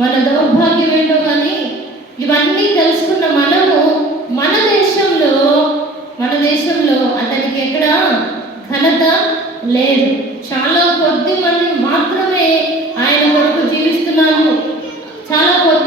మన దౌర్భాగ్యం ఏంటో కానీ ఇవన్నీ తెలుసుకున్న మనము మన దేశంలో మన దేశంలో అతనికి ఎక్కడ ఘనత లేదు. చాలా కొద్ది మంది మాత్రం